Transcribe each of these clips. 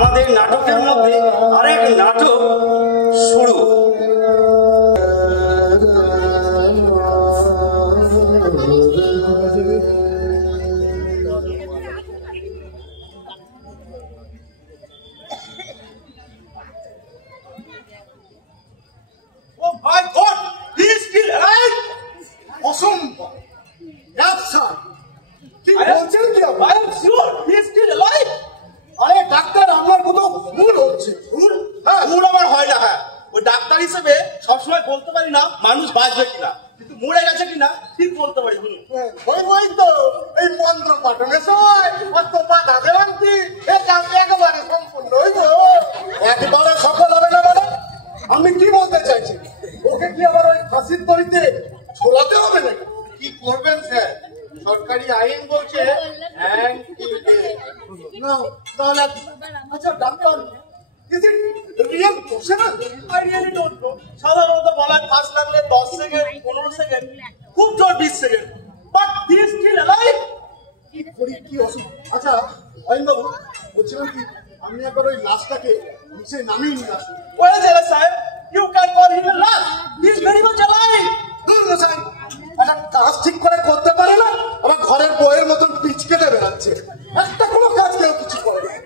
আমাদের নাটকের মধ্যে আরেক নাটক শুরু। Oh my God! He is still alive! অসম্ভব! স্যার কি বলছেন কি? I am sure he is still alive! আরে ডাক্তার আমার মতো ভুল হচ্ছে। ভুল? হ্যাঁ, ভুল আমার হয় না। হ্যাঁ, ওই ডাক্তার হিসেবে সবসময় বলতে পারি না মানুষ বাঁচবে কিনা, কিন্তু মরে গেছে কিনা ঠিক বলতে পারি। ওই তো এই মন্ত্র পাঠনের সময় অত বাধা দেবেন কি এই কাজ একেবারে সম্পূর্ণ হইব। একবারে সফল হবে না মানে আমি কি বলতে চাইছি, ওকে কি আবার ওই ফাঁসির দড়িতে ঝোলাতে হবে নাকি? কি করবেন স্যার, সরকারি আইন বলছে আচ্ছা ডাক্তার সাধারণত বলা ফাঁস লাগলে 10 সেকেন্ড 15 সেকেন্ড, খুব জোর 20 second, but he is still alive. কি করি কি অসুবিধা? আচ্ছা অয়ন বাবু বলছিলাম কি আপনি একবার ওই লাশটাকে নিচে নামিয়ে নিয়ে আসুন। ওয়ে জেলা সাহেব, ইউ ক্যান কল হিম আ লাশ, he is very much alive. দূর মশাই, একটা কাজ ঠিক করে করতে পারে না, আমার ঘরের বইয়ের মতন পিচ কেটে বেড়াচ্ছে, একটা কোনো কাজ কেউ কিছু করে না।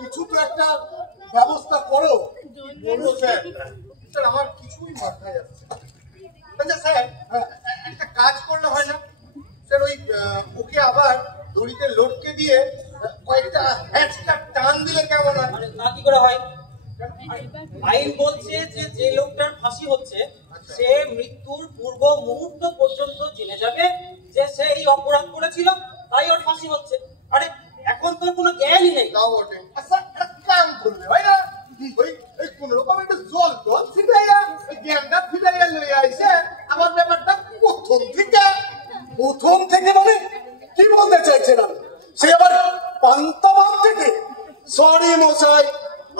কিছু তো একটা ব্যবস্থা করো। স্যার আমার কিছুই মাথায় যাচ্ছে। আচ্ছা স্যার একটা কাজ করলে হয় না স্যার, ওই ওকে আবার দড়িতে লটকে দিয়ে কয়েকটা হ্যাচকা টান দিলে কেমন হয়? তা কি করে হয়? আইন বলছে যে যে লোকটার ফাঁসি হচ্ছে সে মৃত্যুর পূর্ব মুহূর্ত পর্যন্ত জেনে যাবে যে সে এই অপরাধ করেছিল, তাই ওর ফাঁসি হচ্ছে। আরে এখন তো কোনো জ্ঞানই নেই। তাও বটে। আচ্ছা একটা কাম করলে হয় না, ওই কোন রকম একটা জল টল ছিটাইয়া ওই জ্ঞানটা ফিরাইয়া লইয়া আইসে আমার ব্যাপারটা প্রথম থেকে মানে কি বলতে চাইছেন? সে আবার পান্তা ভাত থেকে? সরি মশাই,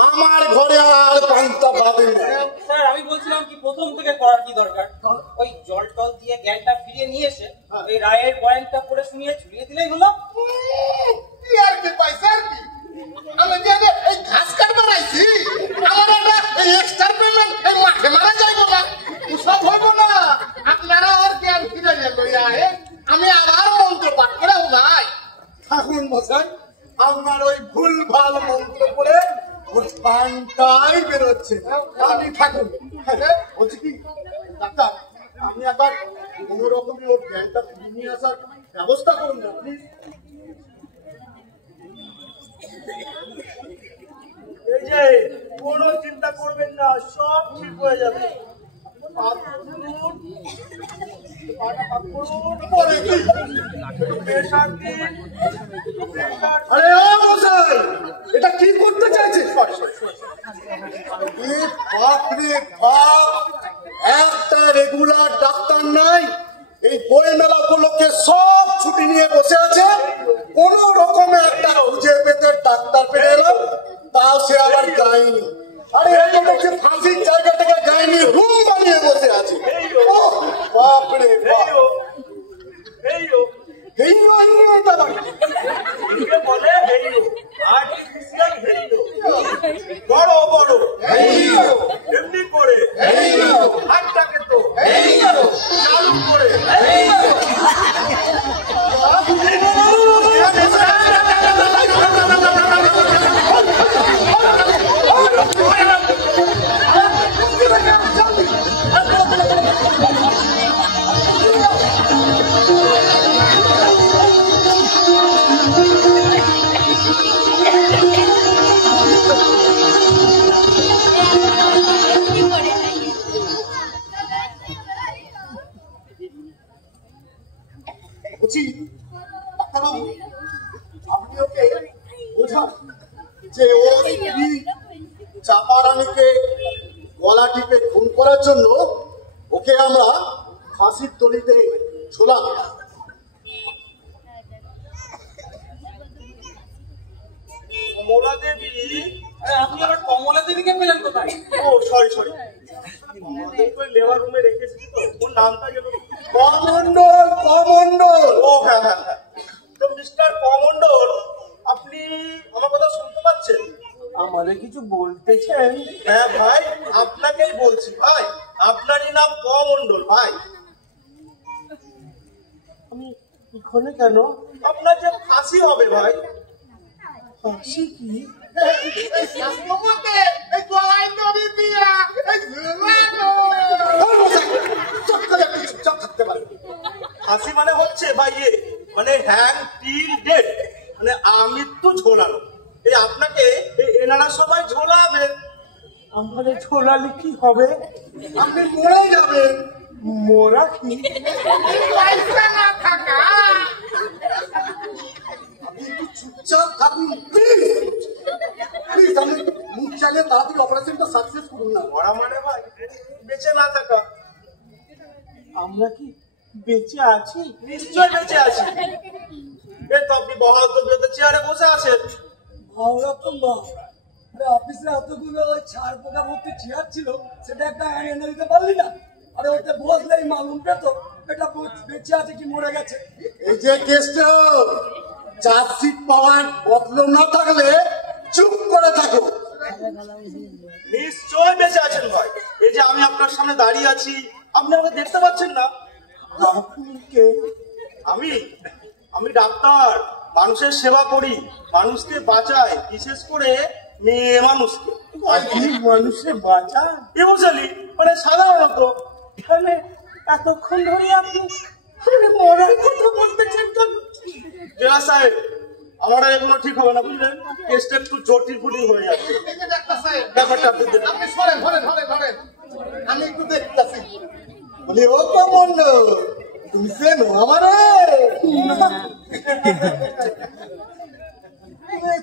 আমার ঘরে আর পান্তা ভাবে না। স্যার আমি বলছিলাম কি প্রথম থেকে করার কি দরকার, ওই জল টল দিয়ে জ্ঞানটা ফিরিয়ে নিয়ে এসে ওই রায়ের পয়েন্টটা পড়ে শুনিয়ে ঝুলিয়ে দিলেই হলো। কি আর কি পাইছে আর কি, আমি যে এই ঘাস কাটবার আইছি আমার একটা এক্সট্রা পেমেন্ট এই মাঠে মারা যাইব না, সব হইব না। আপনারা আর জ্ঞান ফিরাইয়া লইয়া আমি আবার মন্ত্র পাঠ করে ভাই থাকুন মশাই, আপনার ওই ভুল ভাল মন্ত্র করে ওর পানটাই বেরোচ্ছে, আমি থাকুন। বলছি কি ডাক্তার, আপনি একবার কোন রকমের ওর জ্ঞানটা ফিরিয়ে নিয়ে আসার ব্যবস্থা করুন না প্লিজ। এই যে কোনো চিন্তা করবেন না, সব ঠিক হয়ে যাবে। আরে ও মশাই, এটা কি করতে চাইছিস? একটা রেগুলার ডাক্তার নাই, এই বই মেলা উপলক্ষে সব ছুটি নিয়ে বসে আছে, কোন রকমে একটা খুঁজে পেতে ডাক্তার পেয়ে এলাম, তাও সে আবার গায়নি। আরে এই ফাঁসির জায়গা থেকে গায়নি রুম বানিয়ে বসে আছে। বাপরে বাপ, বড় বড় এমনি করে হাতটাকে তো চালু করে আপনি ওকে বোঝান যে ও চাপা রানীকে গলা গলা টিপে খুন করার জন্য ওকে আমরা ফাঁসির দড়িতে ঝোলাবো। কমলা দেবী? আপনি আবার কমলা দেবীকে পেলেন কোথায়? ও সরি লেবার রুমে রেখেছি তো, ওর নামটা গেল কমণ্ডল। ও হ্যাঁ, তো মিস্টার কমণ্ডল, আপনি আমার কথা শুনতে পাচ্ছেন? আমাদের কিছু বলতেছেন? হ্যাঁ ভাই, আপনাকেই বলছি ভাই, আপনারই নাম কমণ্ডল ভাই। আমি এখানে কেন? আপনার যে ফাঁসি হবে ভাই। ফাঁসি কি? চুপচাপ থাকতে পারে। ফাঁসি মানে হচ্ছে ভাই মানে হ্যাং টিল ডেথ, মানে আমৃত্যু ঝোলানো। এই আপনাকে এনারা সবাই ঝোলাবেন। আমাদের ঝোলালে কি হবে? আপনি মরে যাবেন। মোরা কি? আপনি একটু চুপচাপ থাকুন প্লিজ। আপনি মুখ চাইলে তাড়াতাড়ি অপারেশনটা সাকসেস করুন না। মরা মানে ভাই বেঁচে না থাকা। আমরা কি বেঁচে আছি? নিশ্চয় বেঁচে আছি। এই তো আপনি বহাল চেয়ারে বসে আছেন। অফিসে এতগুলো ছাড় পোকা ভর্তি চেয়ার ছিল, সেটা একটা এনে দিতে পারলি না? আরে ওতে বসলেই মালুম পেত এটা বেঁচে আছে কি মরে গেছে। এই যে কেসটা চার্জশিট পাওয়ার বদল না থাকলে চুপ করে থাকো। নিশ্চয় বেঁচে আছেন ভাই। এই যে আমি আপনার সামনে দাঁড়িয়ে আছি, আপনি আমাকে দেখতে পাচ্ছেন না? আপনি কে? আমি ডাক্তার, মানুষের সেবা করি, মানুষকে বাঁচাই, বিশেষ করে মেয়ে মানুষকে। আপনি মানুষের বাঁচান? ইউজুয়ালি মানে সাধারণত। তাহলে এতক্ষণ ধরে আপনি মরার কথা বলতেছেন কেন? জেলা সাহেব, আমার আর এগুলো ঠিক হবে না, বুঝলেন? কেসটা একটু জটিল ফুটিল হয়ে যাচ্ছে। ব্যাপারটা আপনি দেখুন। আপনি ধরেন। আমি একটু দেখতেছি। বলি ও কমণ্ডল, তুমি চেনো আমারে?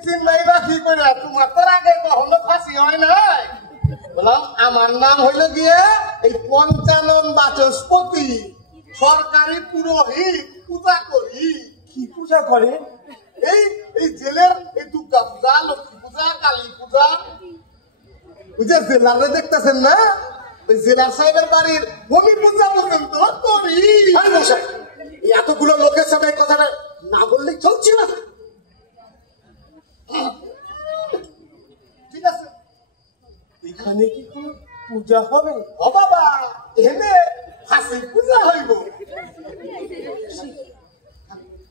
চিন্নাই বা কি করে? তোমার তো আগে কখনো ফাঁসি হয় নাই। বললাম আমার নাম হইল গিয়ে এই পঞ্চানন বাচস্পতি, সরকারি পুরোহিত, পূজা করি। কি পূজা করে? এই জেলের এই দুর্গা পূজা, লক্ষ্মী পূজা, কালী পূজা, ওই যে জেলারে দেখতেছেন না, ওই জেলার সাহেবের বাড়ির ভূমি পূজা পর্যন্ত করি। এতগুলো লোকের সামনে কথাটা না বললে চলছে না। ঠিক আছে, এখানে কি কোনো পূজা হবে? ও বাবা, এখানে হাসি পূজা হইব।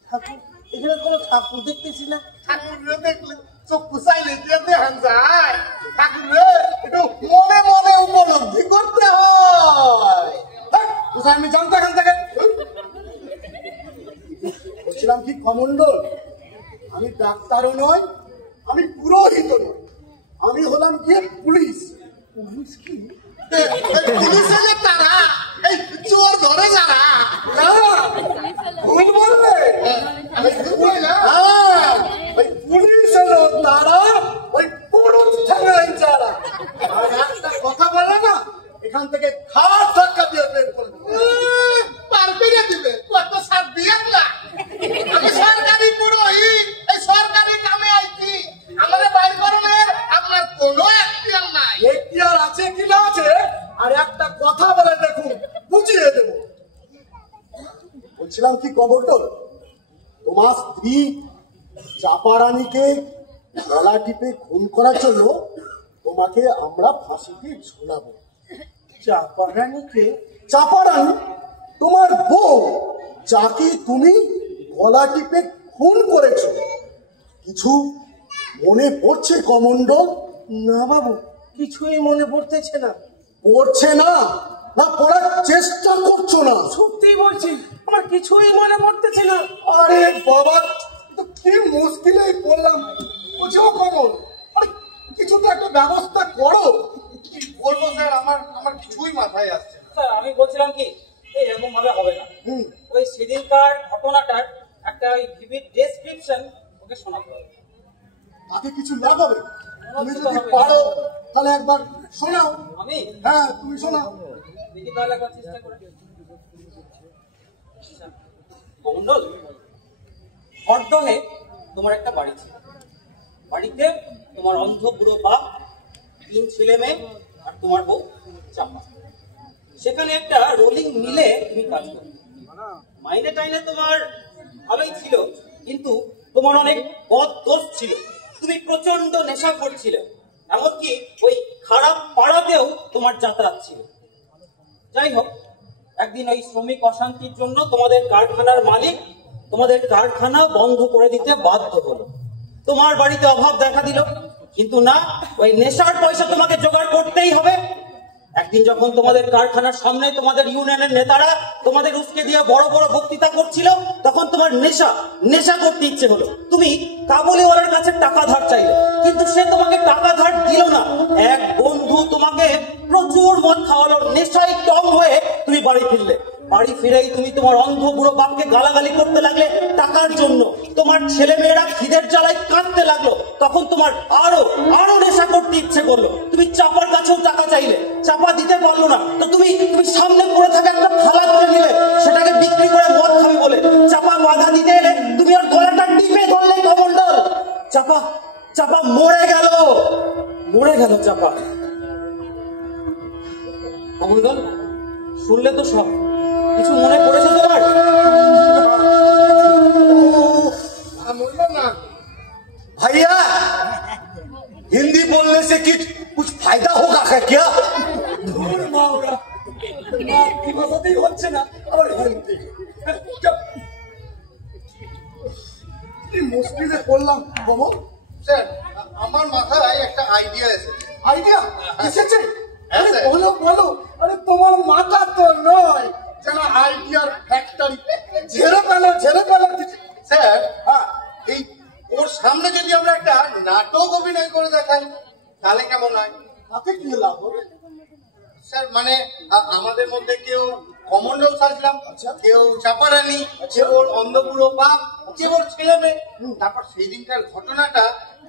ঠাকুর? এখানে কোনো ঠাকুর দেখতেছি না। ঠাকুরে দেখলে চক্ষু চাইলে দিয়ে দেখান যায়। ঠাকুরে একটু মনে মনে উপলব্ধি করতে হয়। আমি জানতে এখান থেকে বলছিলাম কি কমণ্ডল, আমি ডাক্তারও নয়, আমি পুরোহিত নয়, আমি হলাম গিয়ে পুলিশ। পুলিশ কি? পুলিশ হলে তারা এই চোর ধরে যারা। ভুল বললে? ওই পুলিশ হলো তারা, ওই পুরুষ ঠেঙ্গাই যারা। আর একটা কথা বলে না, এখান থেকে ঘাট ধাক্কা দিয়ে বের করবে, পার করে দিবে। কত সাত দিয়ে না, আমি সরকারি পুরোহিত, এই সরকারি কামে আইছি, আমাদের বাইর করবেন, আপনার কোনো এখতিয়ার নাই। এখতিয়ার আছে কি না আছে, আর একটা কথা বলে দেখুন, বুঝিয়ে দেব। বলছিলাম কি কমণ্ডল, তোমার স্ত্রী চাপারানীকে গলা টিপে খুন করার জন্য তোমাকে আমরা ফাঁসিতে ঝোলাবো। চাপারানীকে? চাপারানী তোমার বউ, যাকে তুমি গলা টিপে খুন করেছো। কিছু মনে পড়ছে কমণ্ডল? না বাবু, কিছুই মনে পড়তেছে না। পড়ছে না? না পড়ার চেষ্টা করছো না? সত্যি বলছি, আমার কিছুই মনে পড়তেছে না। আরে বাবা, তো কি মুশকিলে পড়লাম। বুঝো কমল, কিছু তো একটা ব্যবস্থা করো। কি বলবো স্যার, আমার কিছুই মাথায় আসছে না। স্যার, আমি বলছিলাম কি, এরকম ভাবে হবে না। ওই সেদিনকার ঘটনাটার একটা ওই ভিভিড ডেসক্রিপশন ওকে শোনাতে হবে। তাকে কিছু লাভ হবে? তুমি যদি পারো তাহলে একবার শোনাও। আমি হ্যাঁ তুমি শোনা। দেখি তাহলে একবার চেষ্টা করে। আচ্ছা, কমণ্ডল, হরদহে তোমার একটা বাড়ি ছিল। বাড়িতে তোমার অন্ধ বুড়ো বাপ, 3 ছেলে মেয়ে আর তোমার বউ চাপা। সেখানে একটা রোলিং মিলে তুমি কাজ করো। মাইনে টাইনে তোমার ভালোই ছিল, কিন্তু তোমার অনেক বদ দোষ ছিল। তুমি প্রচন্ড নেশা করছিলে, এমনকি ওই খারাপ পাড়াতেও তোমার যাতায়াত ছিল। যাই হোক, একদিন ওই শ্রমিক অশান্তির জন্য তোমাদের কারখানার মালিক তোমাদের কারখানা বন্ধ করে দিতে বাধ্য হলো। তোমার বাড়িতে অভাব দেখা দিল, কিন্তু না, ওই নেশার পয়সা তোমাকে জোগাড় করতেই হবে। একদিন যখন তোমাদের কারখানার সামনে তোমাদের ইউনিয়নের নেতারা তোমাদের উস্কে দিয়ে বড় বড় বক্তৃতা করছিল, তখন তোমার নেশা করতে ইচ্ছে হলো। তুমি কাবুলিওয়ালার কাছে টাকা ধার চাইলে, কিন্তু সে তোমাকে টাকা ধার দিল না। এক বন্ধু তোমাকে প্রচুর মদ খাওয়ালো, নেশায় টং হয়ে তুমি বাড়ি ফিরলে। বাড়ি ফিরেই তুমি তোমার অন্ধ বুড়ো বাপকে গালাগালি করতে লাগলে টাকার জন্য। তোমার ছেলে মেয়েরা খিদের জ্বালায় কাঁদতে লাগলো, তখন তোমার আরো নেশা করতে ইচ্ছে করলো। তুমি চাপার কাছেও টাকা চাইলে, চাপা দিতে পারলো না, তো তুমি সামনে পড়ে থাকা একটা থালা করে নিলে, সেটাকে বিক্রি করে মদ খাবে বলে চাপা বাধা দিতে এলে তুমি আর গলাটা টিপে ধরলে। কমণ্ডল, চাপা মরে গেল চাপা। কমণ্ডল, শুনলে তো সব কিছু মনে পড়েছে তোমার? भैया हिंदी बोलने से कुछ फायदा होगा क्या? ধুর মাওরা, মাতৃভাষাতেই হচ্ছে না, আবার হিন্দি। চুপ। কি মুশকিলে পড়লাম বাবু। স্যার, আমার মাথায় একটা আইডিয়া এসেছে। আইডিয়া এসেছে? হ্যাঁ, আরে স্যার। বলো। আরে তোমার মাথা তো নয় যেন আইডিয়ার ফ্যাক্টরি। ঝেড়ে পেলো স্যার, এই ওর সামনে যদি আমরা একটা নাটক অভিনয় করে দেখাই, তাহলে কেমন হয়? তাতে কি লাভ হবে? স্যার, মানে আমাদের মধ্যে কেউ কমণ্ডল সাজলাম, কেউ চাপারানি, কেউ ওর অন্ধপুরো বাপ, কেউ ওর ছেলে মেয়ে। তারপর সেই দিনকার ঘটনাটা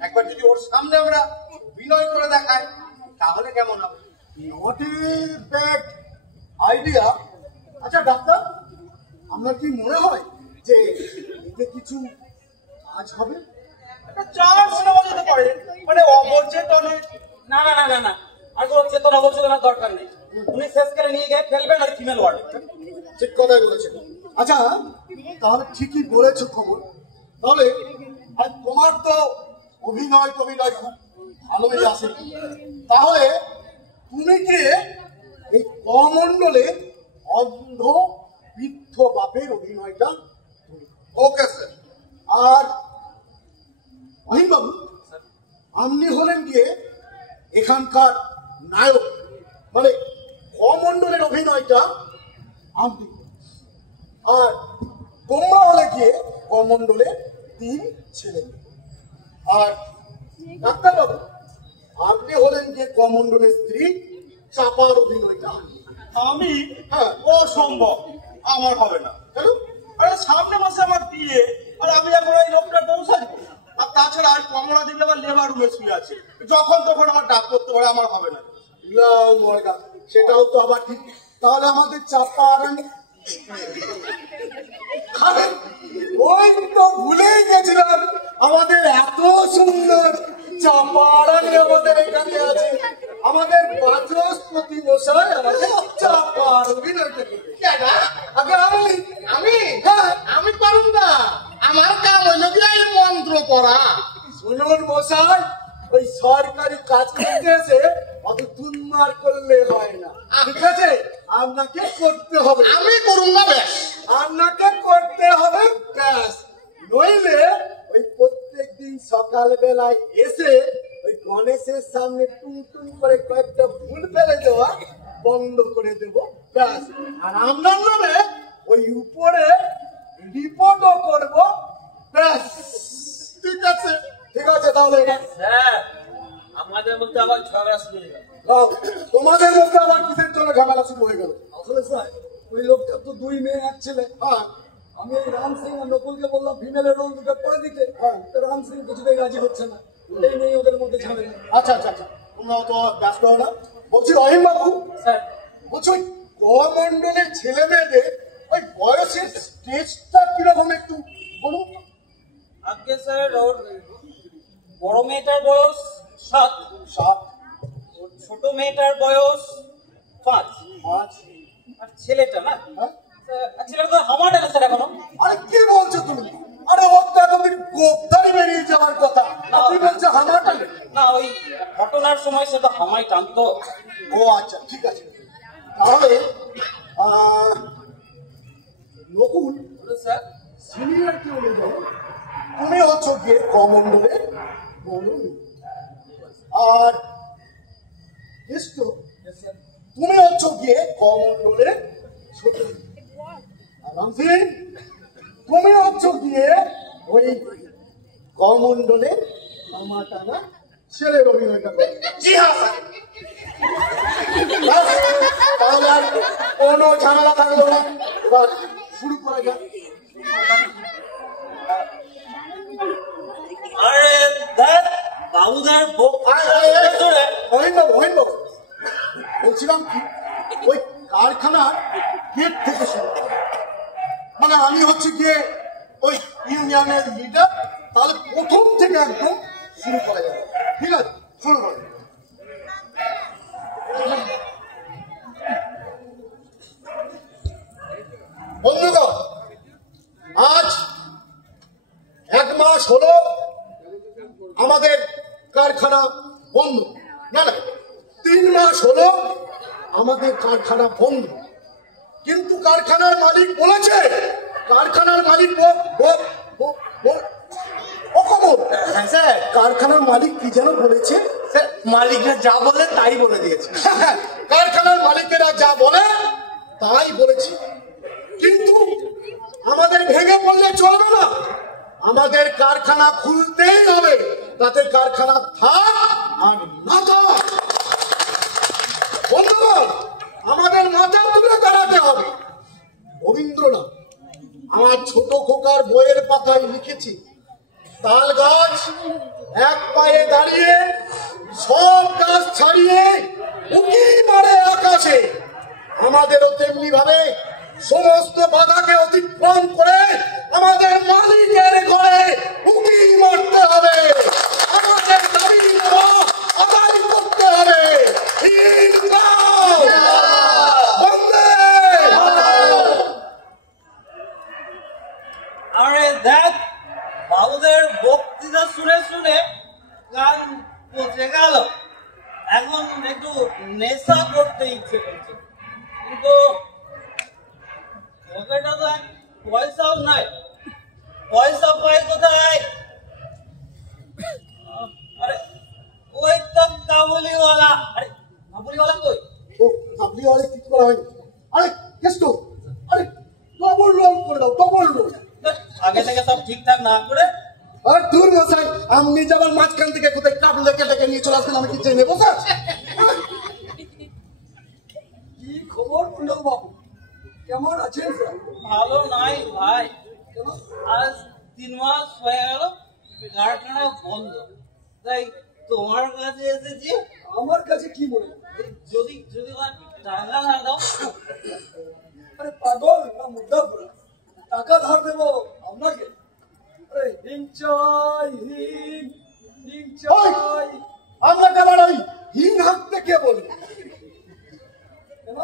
একবার যদি ওর সামনে আমরা অভিনয় করে দেখাই, তাহলে কেমন হবে? Not a bad idea. আচ্ছা ডাক্তার, আপনার কি মনে হয় যে এতে কিছু কাজ হবে? একটা চার সিনেমা যেতে পারে, মানে অবচেতনে। না, আর কোনো চেতনা অবচেতনার দরকার নেই। উনি শেষ করে নিয়ে গিয়ে ফেলবেন ওই ফিমেল ওয়ার্ডে। ঠিক কথাই বলেছেন। আচ্ছা তাহলে ঠিকই বলেছো খবর। তাহলে আর তোমার তো অভিনয় খুব ভালোই আসে, তাহলে তুমি কি এই কমণ্ডলে অন্ধ বৃদ্ধ বাপের অভিনয়টা? Okay sir. আর বাবু, আপনি হলেন গিয়ে এখানকার নায়ক, মানে কমণ্ডলের অভিনয়টা আপনি, আর তোমরা হলে গিয়ে কমণ্ডলের 3 ছেলে। আর ডাক্তারবাবু, আপনি হলেন গিয়ে কমণ্ডলের স্ত্রী, চাপার অভিনয়টা আমি? হ্যাঁ। অসম্ভব, আমার হবে না। কেন? আরে সামনে মাসে আমার বিয়ে, আর আমি এখন এই লোকটার বউ সাজবো? আর তাছাড়া আর কমলা দিলে আবার লেবার রুমে শুয়ে আছে, যখন তখন আমার ডাক করতে পারে, আমার হবে না। ময়গা, সেটাও তো আবার ঠিক। তাহলে আমাদের চাপা আরানি, ওই তো ভুলেই গেছিলাম, আমাদের এত সুন্দর চাপা আরানি আমাদের এখানে আছে। আমাদের বাচস্পতি মশাই আমাদের চাপার অভিনয়টা করবে। আগে আমি হ্যাঁ, আমি পারুম না, আমার কাম হইল কি এই মন্ত্র পড়া। শুনুন মশাই, ওই সরকারি কাজ করতে এসে অত তুলমার করলে হয় না, ঠিক আছে? আপনাকে করতে হবে, আমি করুন না বেশ। আপনাকে করতে হবে ব্যাস। নইলে ওই প্রত্যেকদিন সকাল বেলায় এসে ওই গণেশের সামনে টুন করে কয়েকটা ফুল ফেলে দেওয়া বন্ধ করে দেব ব্যাস। আর আপনার নামে ওই উপরে রিপোর্টও করব ব্যাস। ঠিক আছে তাহলে এটা স্যার, আমাদের মধ্যে আবার ঝগড়া শুরু হয়ে গেল। তোমাদের মধ্যে আবার কিসের জন্য ঝামেলা শুরু হয়ে গেল? আসলে স্যার, ওই লোকটা তো 2 মেয়ে 1 ছেলে। হ্যাঁ, আমি এই রাম সিং আর নকুলকে বললাম ফিমেলের রোল দুটো করে দিতে, তো রাম সিং কিছুতেই রাজি হচ্ছে না। এই নিয়ে ওদের মধ্যে ঝামেলা। আচ্ছা তোমরাও তো ব্যস্ত হো না। বলছি রহিম বাবু, স্যার বলছি ওই কমন্ডলের ছেলে মেয়েদের ওই বয়সের স্টেজটা কিরকম একটু বলুন তো। আজকে স্যার ওর বড় মেয়েটার বয়স 7, সাত ওর ছোট মেয়েটার বয়স 5, পাঁচ আর ছেলেটা না হ্যাঁ? আর ছেলেটা তো হামাটা না স্যার এখনো। আরে কি বলছো তুমি? আরে ওর তো এতদিন গোপদারি বেরিয়ে যাওয়ার কথা, আপনি বলছো হামাটা নেই? না ওই ঘটনার সময় সে তো হামাই টানতো। ও আচ্ছা, ঠিক আছে। তাহলে নকুল স্যার সিনিয়রিটি অনুযায়ী তুমি হচ্ছে গিয়ে কমন্ডলের বড় মেয়ে। আর কেষ্ট, তুমি হচ্ছে গিয়ে কমন্ডলের ছোট মেয়ে। আর রামসি, তুমি হচ্ছে গিয়ে ওই কমন্ডলের আমার টানা ছেলের অভিনয়টা করো। জি হ্যাঁ স্যার। ব্যাস, তাহলে আর কোনো ঝামেলা থাকলো না, এবার শুরু করা যাক। আরে দেখ বাবুদার বউ মহেন বাবু, বলছিলাম কি, ওই কারখানার গেট থেকে শুরু করা। মানে আমি হচ্ছে গিয়ে ওই ইউনিয়নের লিডার, তাহলে প্রথম থেকে একদম শুরু করা যাবে। ঠিক আছে, শুরু করা। বন্ধুগণ, আজ 1 মাস হলো আমাদের কারখানা বন্ধ। না না, 3 মাস হলো আমাদের কারখানা বন্ধ। কিন্তু কারখানার মালিক বলেছে, কারখানার মালিক স্যার কারখানার মালিক কি যেন বলেছে? স্যার মালিকরা যা বলে তাই বলে দিয়েছে। কারখানার মালিকেরা যা বলে তাই বলেছি। কিন্তু আমাদের ভেঙে পড়লে চলবে না, আমাদের কারখানা খুলতেই হবে, তাতে কারখানা থাক আর না থাক। বন্ধুগণ, আমাদের মাথা তুলে দাঁড়াতে হবে। রবীন্দ্রনাথ আমার ছোট খোকার বইয়ের পাতায় লিখেছি, তাল গাছ এক পায়ে দাঁড়িয়ে সব গাছ ছাড়িয়ে উঁকি মারে আকাশে। আমাদেরও তেমনি ভাবে সমস্ত বাধাকে অতিক্রম করে আমাদের মালিকের ঘরে উঁকি মারতে হবে। আমাদের দাবি আদায় করতে হবে। বন্দে আরে দেখ বাবুদের বক্তৃতা শুনে শুনে গান পচে গেল। এখন একটু নেশা করতে ইচ্ছে করছে, কিন্তু পকেটে তো পয়সাও নাই। পয়সা পাই কোথায়? আরে ওই তো কাবুলিওয়ালা। আরে কাবুলিওয়ালা কই? ও আপনি অনেক কিছু করা হয়নি। আরে কেষ্ট, আরে ডবল রোল করে দাও, ডবল রোল। আগে থেকে সব ঠিকঠাক না করে আর দূর মশাই, আপনি যাবার মাঝখান থেকে কোথায় কাবলে কেটে নিয়ে চলে আসবেন, আমি কি চেয়ে নেবো স্যার? কি খবর কুণ্ডল বাবু, কেমন আছেন স্যার? ভালো নাই ভাই। আজ 3 মাস হয়ে গেল কারখানা বন্ধ, তাই তোমার কাছে এসেছি। আমার কাছে কি মনে হয়? যদি যদি টাকা না দাও। আরে পাগল না মুদ্রা পুরা, টাকা ধার দেবো আপনাকে? আরে হিং চাই, হিং চাই। আপনাকে আবার ওই হিং হাঁকতে কে বলবে? কেন?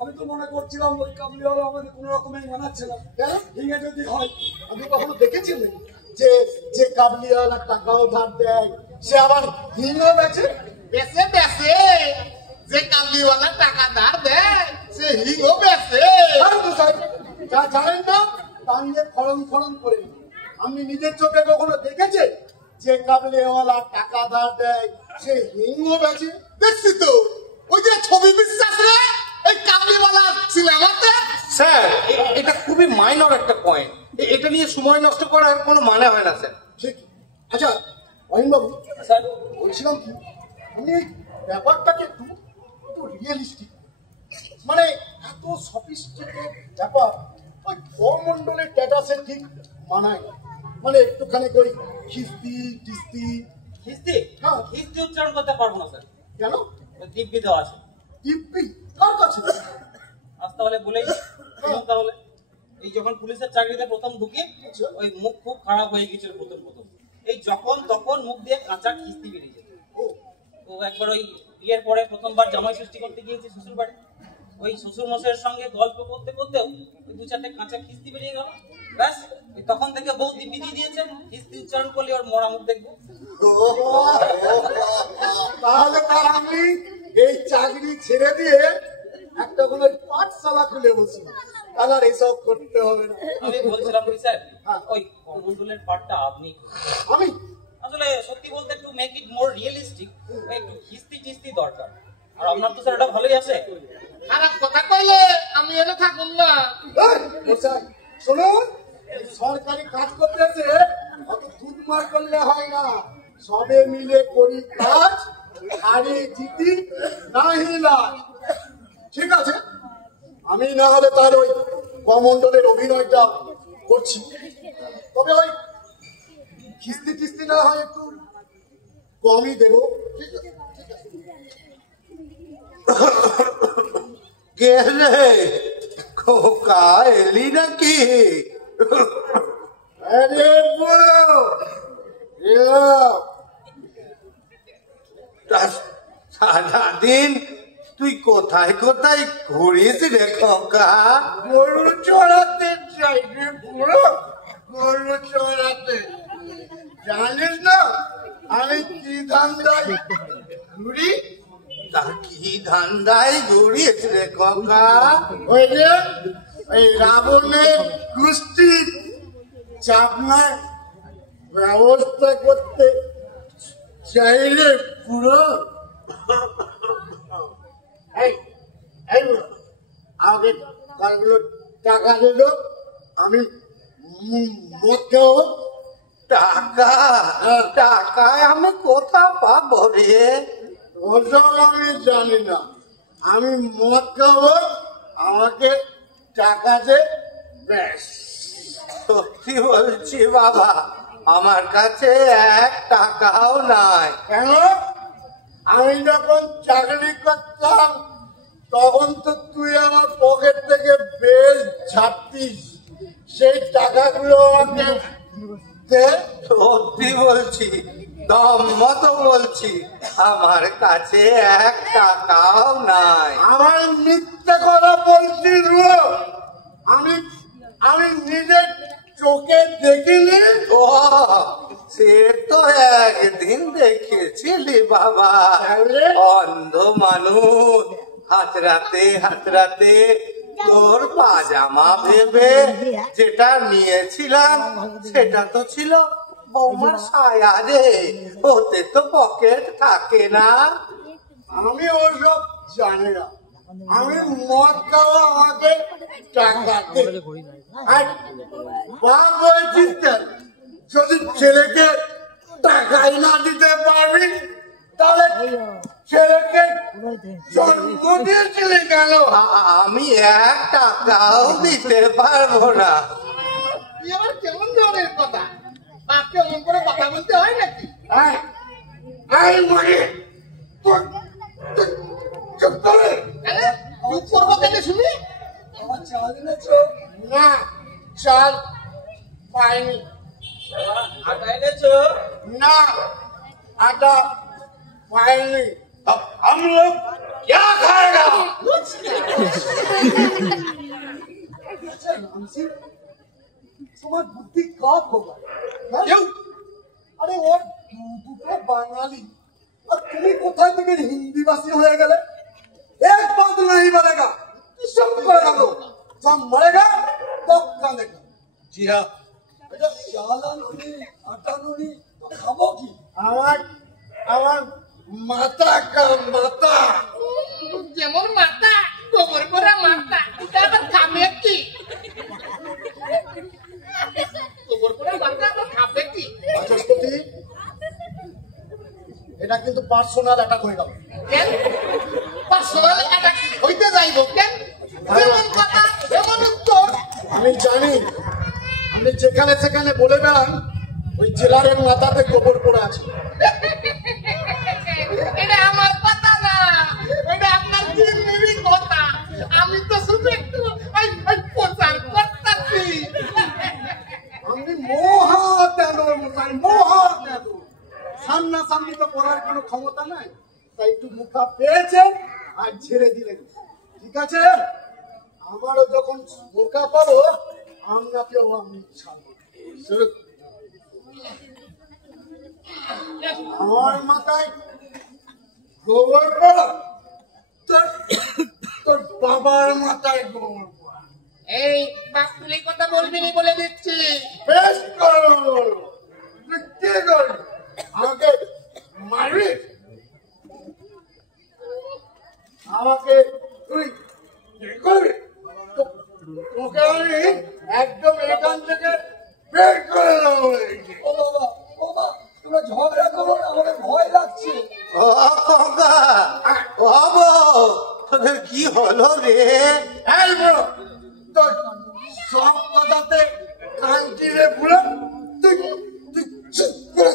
আমি তো মনে করছিলাম ওই কাবলিওয়ালা আমাদের কোনো রকমের মানাচ্ছে না। কেন? হিঙে যদি হয়, আপনি কখনো দেখেছিলেন যে যে কাবলিওয়ালা টাকাও ধার দেয় সে আবার হিংও বেচে? বেসে বেসে যে কাবলিওয়ালা টাকা ধার দেয় সে হিগো বেসে। আর তো স্যার, যা জানেন না তা নিয়ে ফরম ফরম করে নিন। আপনি নিজের চোখে কখনো দেখেছেন যে কাবলিওয়ালা টাকা ধার দেয় সে হিংও বেচে? দেখছি তো ওই যে ছবি বিশ্বাস রে ওই কাবলিওয়ালা সিনেমাতে। স্যার এটা খুবই মাইনর একটা পয়েন্ট, এটা নিয়ে সময় নষ্ট করার কোনো মানে হয় না স্যার। ঠিক। আচ্ছা অহিনবাবু, স্যার বলছিলাম কি, আমি এই ব্যাপারটাকে একটু রিয়েলিস্টিক, মানে এত সফিস্টিকেটেড ব্যাপার ওই মন্ডলের স্ট্যাটাসে ঠিক মানায় না। মানে একটুখানি ওই খিস্তি টিস্তি। খিস্তি? হ্যাঁ। খিস্তি উচ্চারণ করতে পারবো না স্যার, কেন? দিব্যি দেওয়া আছে। দিব্যি কার কাছে? আজ তাহলে বলেই শুনুন তাহলে। এই যখন পুলিশের চাকরিতে প্রথম ঢুকি ওই মুখ খুব খারাপ হয়ে গেছিল প্রথম। এই যখন তখন মুখ দিয়ে কাঁচা খিস্তি বেরিয়ে যেত। তো একবার ওই বিয়ের পরে প্রথমবার জামাই ষষ্ঠী করতে গিয়েছি শ্বশুর বাড়ি। ওই শ্বশুর মশাইয়ের সঙ্গে গল্প করতে করতেও দু চারটে কাঁচা খিস্তি বেরিয়ে গেল। ব্যাস তখন থেকে বউ দিব্যি দিয়ে দিয়েছে, খিস্তি উচ্চারণ করলে ওর মরা মুখ দেখবো। তাহলে তার আমি এই চাকরি ছেড়ে দিয়ে একটা কোনো পাঠশালা খুলে বসি, তাহলে আর এইসব করতে হবে না। আমি বলছিলাম কি স্যার, ওই কমন্ডলের পার্টটা আপনি আমি আসলে সত্যি বলতে একটু মেক ইট মোর রিয়েলিস্টিক, একটু খিস্তি টিস্তি দরকার। আর আপনার তো স্যার এটা ভালোই আছে। খারাপ কথা কইলে আমি এনে থাকুন না। শুনুন, সরকারি কাজ করতে এসে অত দুধমার করলে হয় না। সবে মিলে করি কাজ, হারি জিতি নাহি লাজ। ঠিক আছে, আমি না হলে তার ওই কমন্ডলের অভিনয়টা করছি, তবে ওই কিস্তি টিস্তি না হয় একটু কমই দেবো। গেলে খোকা এলি নাকি? আরে বলো সারাদিন তুই কোথায় কোথায় ঘুরিস রে খোকা? গরু চড়াতে চাই রে পুরো, গরু চড়াতে। জানিস না আমি কি ধান্দায় ঘুরি? তা কি ধান্দায় ঘুরিস রে খোকা? ওই যে ওই রাবণের কুস্তি চাপনার ব্যবস্থা করতে চাইলে পুরো। আমাকে কয়েকগুলো টাকা দিল, আমি মদ খাবো। টাকা? টাকায় আমি কোথা পাবো রে? ওসব আমি জানি না, আমি মদ খাবো, আমাকে টাকা দে ব্যাস। সত্যি বলছি বাবা, আমার কাছে 1 টাকাও নাই। কেন? আমি যখন চাকরি করতাম তখন তো তুই আমার পকেট থেকে বেশ ছাড়তিস, সেই টাকাগুলো আমাকে দে। সত্যি বলছি, দম মতো বলছি, আমার কাছে 1 টাকাও নাই। আমার মিথ্যে কথা বলছিস? আমি নিজের চোখে দেখিনি। ও সে তো একদিন দেখেছিলি বাবা, অন্ধ মানুষ হাতরাতে তোর পাজামা ভেবে যেটা নিয়েছিলাম সেটা তো ছিল বৌমার সায়া রে, ওতে তো পকেট থাকে না। আমি ওসব জানি না, আমি মদ খাওয়া আমাকে টাকা দে। আর বাপ বলছিস যদি ছেলেকে টাকাই না দিতে পারবি তাহলে ছেলেকে জন্ম দিয়েছিলি কেন? আমি 1 টাকাও দিতে পারবো না। কেমন ধরনের কথা? বাপকে অমন করে কথা বলতে হয় নাকি? চুপ করে চুপ করবো কেন শুনি? আমার চাল এনেছো? না, চাল পাইনি। আটা এনেছো? না, আটা पाएंगे। अब हम लोग क्या खाएगा? তোমার বুদ্ধি কাপ होगा? আরে ওর দুটো বাঙালি আর তুমি কোথায় থেকে হিন্দি ভাষী হয়ে গেলে? एक बात नहीं बनेगा, सब करेगा तो जब मरेगा तब कांदेगा। जी हाँ। এটা চালানুনি আটানুনি খাবো কি? আমার মাথা কা মাথা যেমন মাথা গোবর করা মাথা, এটা আবার খাবে কি? গোবর করা মাথা আবার খাবে কি? বাচস্পতি, এটা কিন্তু পার্সোনাল অ্যাটাক হয়ে গেল। কেন পার্সোনাল অ্যাটাক হইতে যাইব কেন? যেমন কথা যেমন উত্তর। আমি জানি আপনি যেখানে সেখানে বলে বেড়ান ওই জেলারের মাথাতে গোবর পড়ে আছে। এটা আমার কথা না, এটা আপনার সামনাসামনি তো পড়ার কোনো ক্ষমতা নাই, তাই একটু মুখা পেয়েছেন আর ছেড়ে দিলেন। ঠিক আছে, আমারও যখন মুখা পাবো আপনাকেও আমি ছাড়বো। আমার মাথায় গোবর পড়া, তোর বাবার মাথায় গোবর পড়া। এই বাপুলি কথা বলবি নি বলে দিচ্ছি। বেশ করো, কি করবি? আমাকে মারবি? আমাকে তুই কি করবি? তোকে আমি একদম এখান থেকে বের করে দেবো। ও বাবা, ও বাবা, তোমরা ঝগড়া করো না, আমাদের ভয় লাগছে। তোদের কি হলো রে? এই বড়, তোর সব কথাতে কান্তি রে বুড়ো, তুই চুপ করে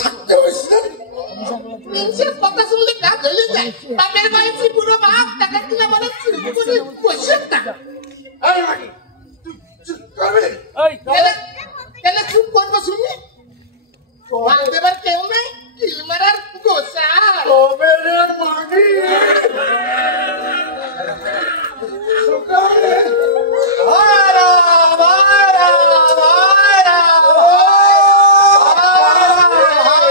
থাকতে পারিস না? নিজের কথা শুনলে গা জ্বলে যায়। বাপের বাড়ি পুরো বাপ টাকা কিনা বলে পয়সা টাকা। এই মাগি, তুই চুপ করবি? কেন চুপ করবো শুনি? ভাগ দেবার কেউ নাই, কিল মারার গোসা। তবে রে মাগি, সুকারে, ভাইরা, ভাইরা, ভাইরা,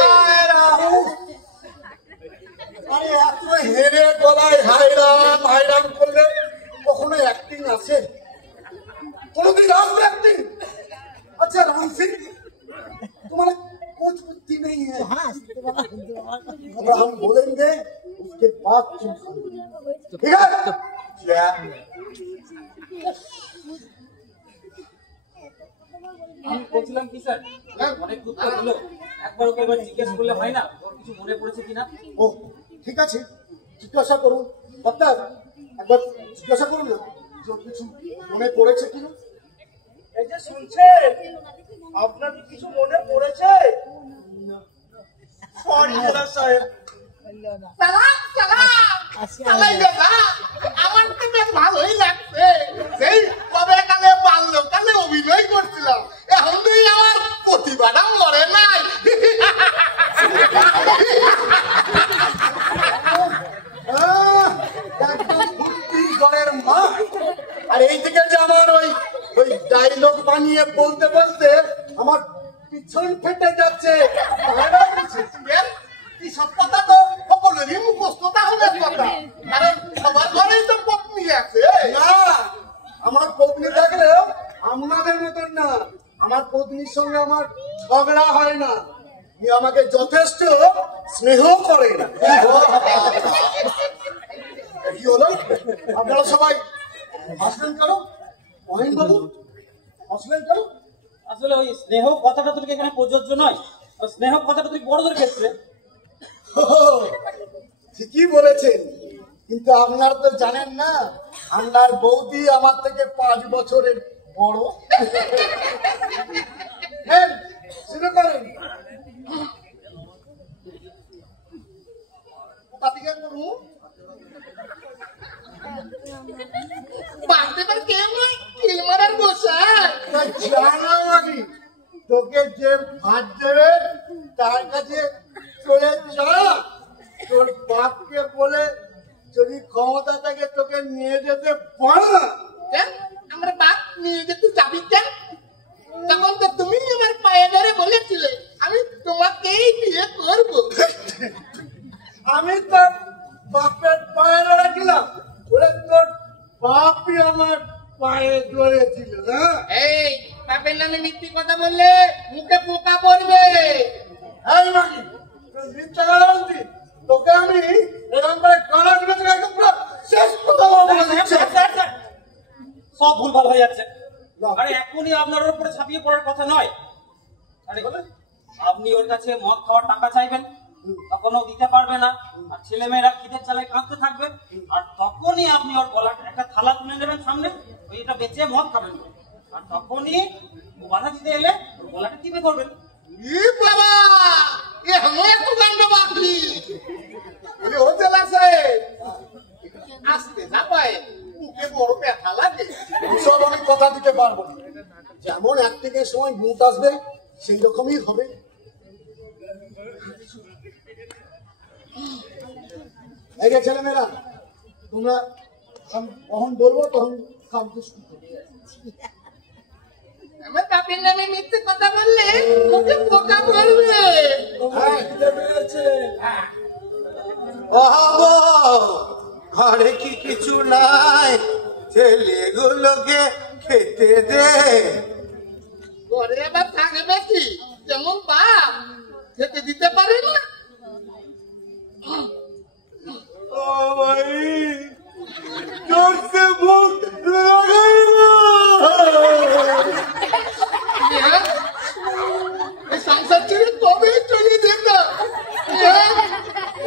ভাইরা। আরে এত হেরে গলায় হাইরাম হাইরাম করলে কখনো অ্যাক্টিং আছে? কোনোদিন আসবে অ্যাক্টিং? अच्छा राम सिंह, तुम्हारा कुछ बुद्धि नहीं है। अब हम बोलेंगे उसके बाद तुम सुनोगे, ठीक है? আমি বলছিলাম কি স্যার, অনেক দূর তো হলো, একবার ওকে এবার জিজ্ঞেস করলে হয় না ওর কিছু মনে পড়েছে কিনা? ও ঠিক আছে, জিজ্ঞাসা করুন ডাক্তার, একবার জিজ্ঞাসা করুন না যে ওর কিছু মনে পড়েছে কিনা। এই যে শুনছেন, আপনার কি কিছু মনে পড়েছে? সরি জেলার সাহেব। সালাম সালাম সালাই দাদা, আমার তো বেশ ভালোই লাগছে। সেই কবে কালে বাল্যকালে অভিনয় করছিলাম, এখন তুই আমার প্রতিভাটা মরে নাই। একদম বুদ্ধি জলের মা। আর এই থেকে যে আমার ওই ওই ডায়লগ বানিয়ে বলতে বলতে আমার পিছন ফেটে যাচ্ছে। এই সব কথা তো সকলেরই মুখস্থ তাহলে কথা, কারণ সবার ঘরেই তো পত্নী আছে। না, আমার পত্নী থাকলেও আপনাদের মতন না। আমার পত্নীর সঙ্গে আমার ঝগড়া হয় না, উনি আমাকে যথেষ্ট স্নেহ করে না। কি হলো আপনারা সবাই হাসলেন কেন? মহেন বাবু হাসলেন কেন? আসলে ওই স্নেহ কথাটা তোর এখানে প্রযোজ্য নয়, ওই স্নেহ কথাটা তুই বড়দের ক্ষেত্রে। ঠিকই বলেছেন, কিন্তু আপনারা তো জানেন না আপনার বৌদি আমার থেকে 5 বছরের বড়। হ্যাঁ, শুরু করেন। কোথা থেকে করুন? বাঁধতে পার কেউ নাই, কিল মারার গোসা। জানা মাগি, তোকে যে ভাত দেবে তার কাছে চলে যা। তোর বাপকে বলে যদি ক্ষমতা থাকে তোকে নিয়ে যেতে পারো না। আমার বাপ নিয়ে যেতে যাবি কেন? তখন তো তুমি আমার পায়ে ধরে বলেছিলে আমি তোমাকেই বিয়ে করবো। আমি তোর বাপের পায়ে ধরেছিলাম, বলে তোর বাপই আমার পায়ে ধরেছিল না। এই বাপের নামে মিথ্যে কথা বললে মুখে পোকা পড়বে। এই মাগি, তুই মিথ্যা কথা বলছিস? তোকে আমি এরকম করে গালাগুলো থেকে একদম পুরো শেষ করে দেবো বলে দিচ্ছি। সব ভুলভাল হয়ে যাচ্ছে। আরে এখনই আপনার ওর উপরে ছাপিয়ে পড়ার কথা নয়। আরে আপনি ওর কাছে মদ খাওয়ার টাকা চাইবেন, তখনও দিতে পারবে না, আর ছেলে মেয়েরা খিদের চালায় কাঁদতে থাকবে, আর তখনই আপনি ওর গলাটা একটা থালা তুলে নেবেন সামনে, ওই এটা বেঁচে মদ খাবেন, আর তখনই ও বাধা দিতে এলে ওর গলাটা টিপে ধরবেন। ই বাবা, এ হামে এত কাণ্ড বাপলি। বলে ও জেলা সাহেব, আসতে না পায়, মুখে বড় ব্যথা লাগে। সব আমি কথা দিতে পারবো না। যেমন অ্যাক্টিং এর সময় মুড আসবে সেই রকমই হবে। এই যে ছেলেমেয়েরা, তোমরা কখন বলবো তখন সন্তুষ্ট হবে। আমার বাপের নামে মিথ্যে কথা বললে মুখে পোকা পড়বে। হ্যাঁ, খিদে পেয়েছে। ঘরে কি কিছু নাই? ছেলেগুলোকে খেতে দে। ঘরে আবার থাকবে কি? যেমন বাপ খেতে দিতে পারে না। ও ভাই, জোরসে মুখ লাগাই না। এই সংসার ছেড়ে কবে চলে যেতাম।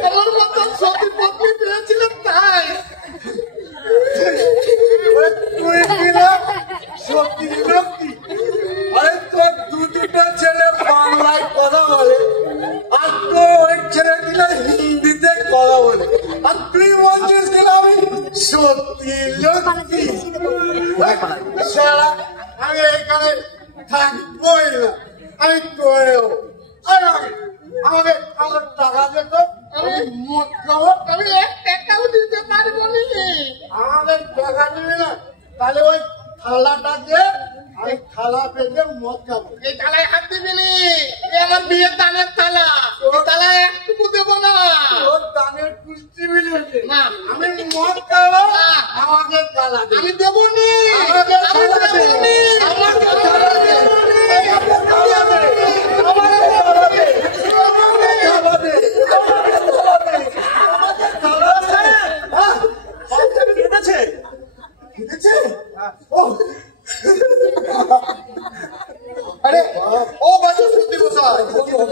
আমার মতন সতী পত্নী পেয়েছিলাম তাই। তুই কিনা সত্যি ব্যক্তি? আরে তোর দুটো ছেলে বাংলায় কথা বলে, আর তো ওই ছেলে কিনা হিন্দিতে কথা বলে, আর তুই বলছিস কিনা আমি সত্যি লক্ষ্মী। সারা আমি এখানে থাকবোই না, আমি করেও আমাকে আমার টাকা যেত, আমি মদ খাবো। আমি এক টাকাও দিতে পারবো না। আমাদের টাকা দিবি না, তাহলে ওই থালাটা দিয়ে আমি থালা পেতে মদ খাবো। এই থালায় হাত দিবি নি। এ আমার বিয়ের দানের থালা। এই থালায় একটুকু দেবো না। তোর দানের কুস্তি মিলেছে না, আমি মদ খাবো, না। আমাকে থালা দে। আমি দেবো নি। আমাকে আমি থালা দে। দেবো নি। আমাকে থালা দে। আমাকে থালা দে। আমাকে থালা দে। আমাকে থালা দে। আমাকে থালা দে। আমাকে থালা দে। হ্যাঁ? বাচ্চাটা কেঁদেছে? কেঁদেছে? ও আরে ও বাচস্পতি মশাই,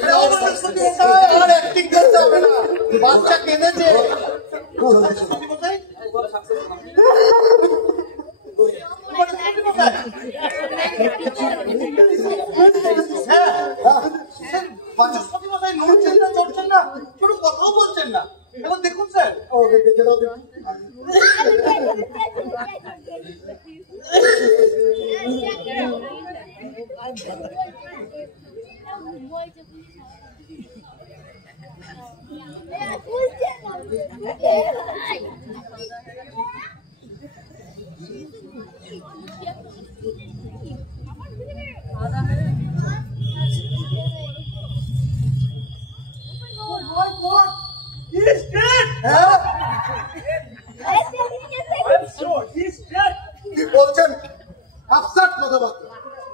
আরে ও বাচস্পতি মশাই, আর অ্যাক্টিং করতে হবে না, বাচ্চা কেঁদেছে। বাচস্পতি মশাই, হ্যাঁ, বাচস্পতি মশাই নড়ছেন না, চড়ছেন না, কোনো কথাও বলছেন না। এখন দেখুন স্যার, ও দেখে দাও দেখি। He's dead! হ্যাঁ, I'm sure he's dead! কি বলছেন? আফসার কথাবার্তা,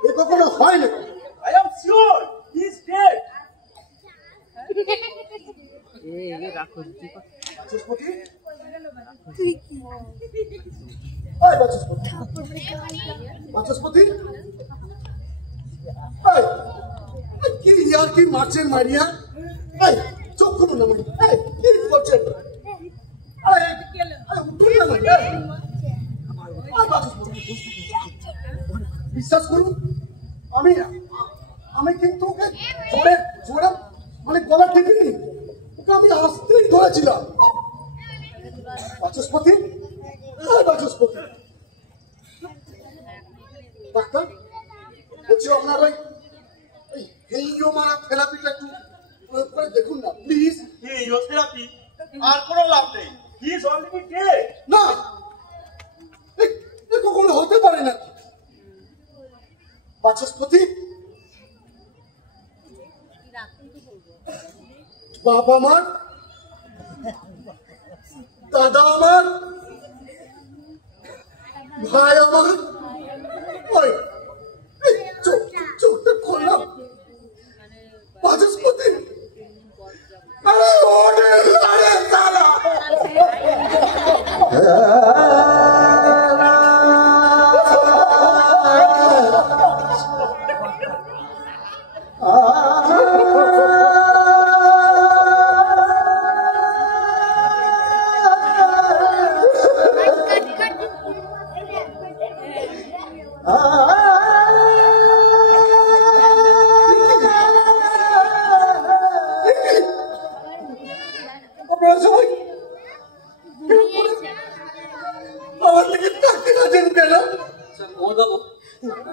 এ তো কোনো হয় না। I am sure he's dead! Vachaspati, ওই বাচস্পতি, বাচস্পতি, ওই, এই কি ইয়ার কি মারছেন মারিয়া? এই, চোখ খুলুন না মারিয়া। এই, কি করছেন? এই, এই, উঠুন না মারিয়া। এই, ওই বাচস্পতি, বিশ্বাস করুন, আমি কিন্তু ওকে জোরে জোরে মানে গলা টিপিনি, ওকে আমি আসতেই ধরেছিলাম। বাচস্পতি, বাচস্পতি, ডাক্তার বলছি আপনার ওই হেইও মারা থেরাপিটা একটু প্রয়োগ করে দেখুন না প্লিজ। Heliotherapy? আর কোনো লাভ নেই। He is already dead! না, এ কখনো হতে পারে না। বাচস্পতি, বাবা আমার, দাদা আমার, ভাই আমার, ওই চোখটা খুললাম। বাচস্পতি, আরে ওরে আরে সালা, আপনারা সবাই আমার দিকে তাকিয়ে আছেন কেন? স্যার মহোদয়,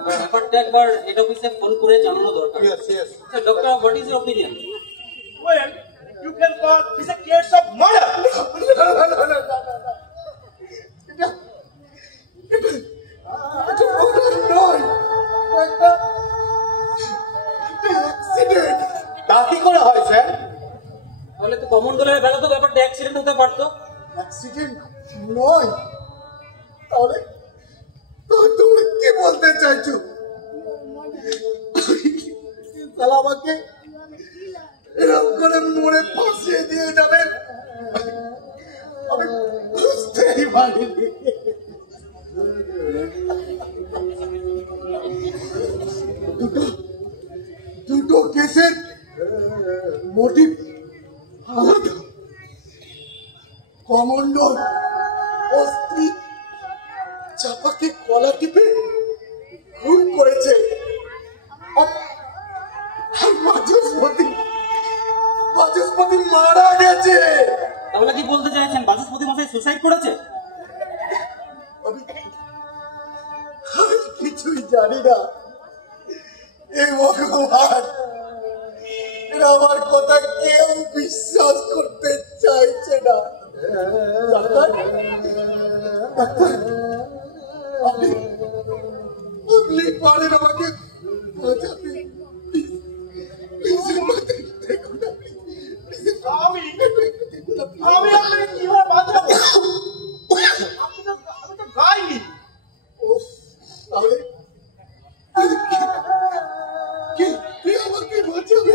ব্যাপারটা একবার হেড অফিসে ফোন করে জানানো দরকার। Yes, yes. Sir doctor, what is your opinion? Well, you is a case of murder. এটা murder নয়, একটা accident। তা কি করে হয় স্যার? তাহলে তো কমন্ডলের বেলা তো ব্যাপারটা অ্যাক্সিডেন্ট হতে পারতো। Accident নয়, তাহলে তুমি কি বলতে চাইছো? শালা আমাকে এরকম করে মরে ফাঁসিয়ে দিয়ে যাবেন, আমি বুঝতেই পারিনি। দুটো কেসের মোটিভ আলাদা। কমন্ডল ও স্ত্রী চাপাকে গলা টিপে খুন করেছে, আর বাচস্পতি মারা গেছে। তাহলে কি বলতে চাইছেন বাচস্পতি মশাই সুসাইড করেছে? আমি কিছুই জানি না। এ ভগবান, এরা আমার কথা কেউ বিশ্বাস করতে চাইছে না। ডাক্তার, আপনি পারেন আমাকে বাঁচাতে? আমি আপনাকে কিভাবে বাঁচাবো? আমি তো গাইনি। তাহলে কে আমাকে বাঁচাবে?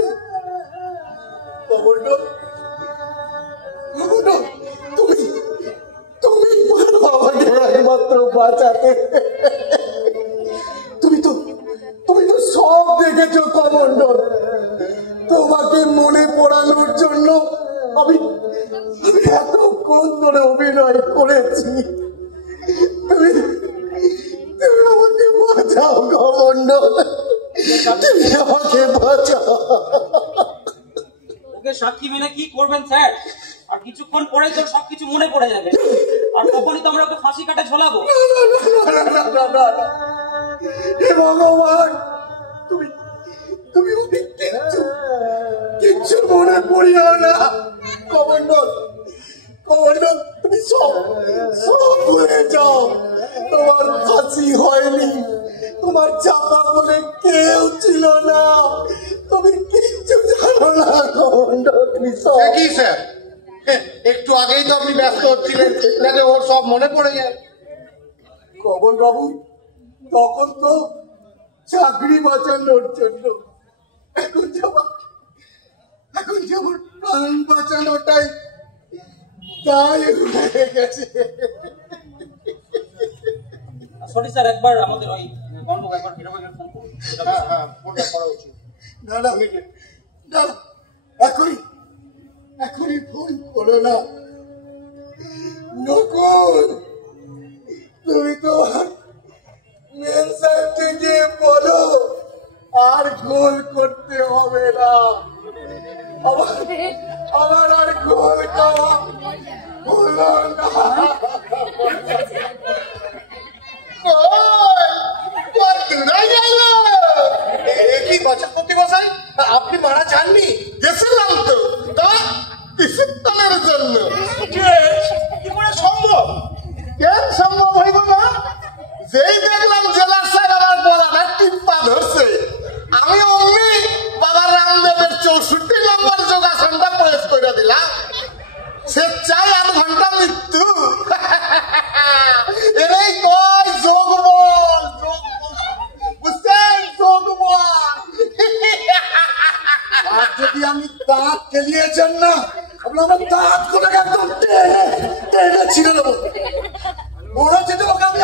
কমন্ডল, তুমি আমাকে একমাত্র বাঁচাতে। তুমি তো সব দেখেছো কমন্ডল। তোমাকে মনে পড়ানোর জন্য আমি এতক্ষণ ধরে অভিনয় করেছি। তুমি আমাকে বাঁচাও কমন্ডল, তুমি আমাকে বাঁচাও। ওকে সাক্ষী মেনে কি করবেন স্যার? আর কিছুক্ষণ পরেই তো সবকিছু মনে পড়ে যাবে, আর তখনই তো আমরা ওকে ফাঁসি কাটে ঝোলাবো। হে ভগবান, তুমি ওকে কিচ্ছু মনে পড়িও না। কমন্ডল, তুমি সব ভুলে যাও। তোমার ফাঁসি হয়নি, তোমার চাপা বলে কেউ ছিল না, তুমি কিচ্ছু জানো না কমন্ডল, তুমি সব। কি স্যার, একটু আগেই তো আপনি ব্যস্ত হচ্ছিলেন যাতে ওর সব মনে পড়ে যায়। কমল বাবু তখন তো চাকরি বাঁচানোর জন্য, এখন যেমন প্রাণ বাঁচানোটাই তাই হয়ে গেছে। সরি স্যার, একবার আমাদের ওই গণক একবার হিরোকে ফোন করুন। হ্যাঁ, ফোনটা করা উচিত। না, এখনই ফোন করো না। নকুল, তুমি তো মেন সাহেবকে গিয়ে বলো আর গোল করতে হবে না, আমার আর গোল খাওয়া হলো না। কি বাচস্পতি মশাই, আপনি মারা যাননি? গেছিলাম তো কিছুক্ষণের জন্য। কি করে সম্ভব? কেন সম্ভব হইব না? যেই দেখলাম জেলার স্যার আমার গলাটা টিপ্পা ধরছে, আমি অমনি বাবা রামদেবের 64 নম্বর যোগাসনটা প্রয়োগ করে দিলাম। সে চাই 8 ঘন্টা মৃত্যু। এরাই কয় যোগ বল, বুঝছেন? যোগ বল। আর যদি আমি দাঁত খেলিয়েছেন না, আমার দাঁত গুলোকে একদম টেনে ছিঁড়ে দেবো। মনে হচ্ছে তো ওকে আমি